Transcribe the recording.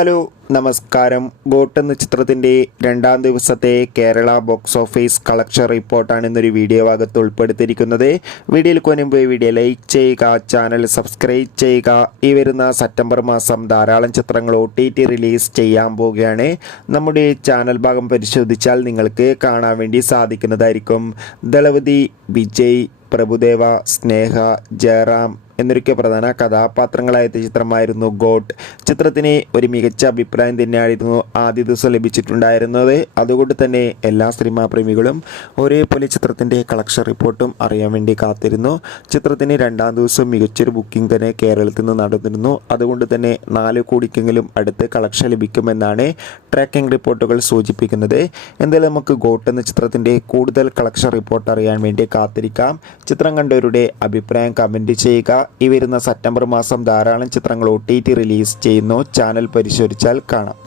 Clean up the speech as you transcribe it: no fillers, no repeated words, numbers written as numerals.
Hello നമസ്കാരം. Got എന്ന ചിത്രത്തിൻ്റെ രണ്ടാം ദിവസത്തെ കേരള ബോക്സ് ഓഫീസ് കളക്ഷൻ റിപ്പോർട്ടാണ് ഇന്നൊരു വീഡിയോ ഭാഗത്ത് ഉൾപ്പെടുത്തിയിരിക്കുന്നത്. വീഡിയോയിൽ മുൻപ് വീഡിയോ ലൈക്ക് ചെയ്യുക, ചാനൽ സബ്സ്ക്രൈബ് ചെയ്യുക. ഈ വരുന്ന സെപ്റ്റംബർ മാസം ധാരാളം ചിത്രങ്ങൾ OTT റിലീസ് ചെയ്യാൻ പോവുകയാണ്. നമ്മുടെ ചാനൽ ഭാഗം പരിശോധിച്ചാൽ നിങ്ങൾക്ക് കാണാൻ വേണ്ടി സാധിക്കുന്നതായിരിക്കും. ദളപതി, വിജയ്, പ്രഭുദേവ, സ്നേഹ, ജയറാം എന്നൊക്കെ പ്രധാന കഥാപാത്രങ്ങളായ ചിത്രമായിരുന്നു ഗോട്ട്. ചിത്രത്തിന് ഒരു മികച്ച അഭിപ്രായം തന്നെയായിരുന്നു ആദ്യ ദിവസം ലഭിച്ചിട്ടുണ്ടായിരുന്നത്. അതുകൊണ്ട് തന്നെ എല്ലാ സിനിമാ പ്രേമികളും ഒരേപോലെ ചിത്രത്തിൻ്റെ കളക്ഷൻ റിപ്പോർട്ടും അറിയാൻ വേണ്ടി കാത്തിരുന്നു. ചിത്രത്തിന് രണ്ടാം ദിവസം മികച്ചൊരു ബുക്കിംഗ് തന്നെ കേരളത്തിൽ നിന്ന് നടന്നിരുന്നു. അതുകൊണ്ട് തന്നെ 4 കോടിക്കെങ്കിലും അടുത്ത് കളക്ഷൻ ലഭിക്കുമെന്നാണ് ട്രാക്കിംഗ് റിപ്പോർട്ടുകൾ സൂചിപ്പിക്കുന്നത്. എന്തായാലും നമുക്ക് ഗോട്ട് എന്ന ചിത്രത്തിൻ്റെ കൂടുതൽ കളക്ഷൻ റിപ്പോർട്ട് അറിയാൻ വേണ്ടി കാത്തിരിക്കാം. ചിത്രം കണ്ടവരുടെ അഭിപ്രായം കമൻറ്റ് ചെയ്യുക. ഈ വരുന്ന സെപ്റ്റംബർ മാസം ധാരാളം ചിത്രങ്ങൾ OTT റിലീസ് ചെയ്യുന്നു. ചാനൽ പരിശോധിച്ചാൽ കാണാം.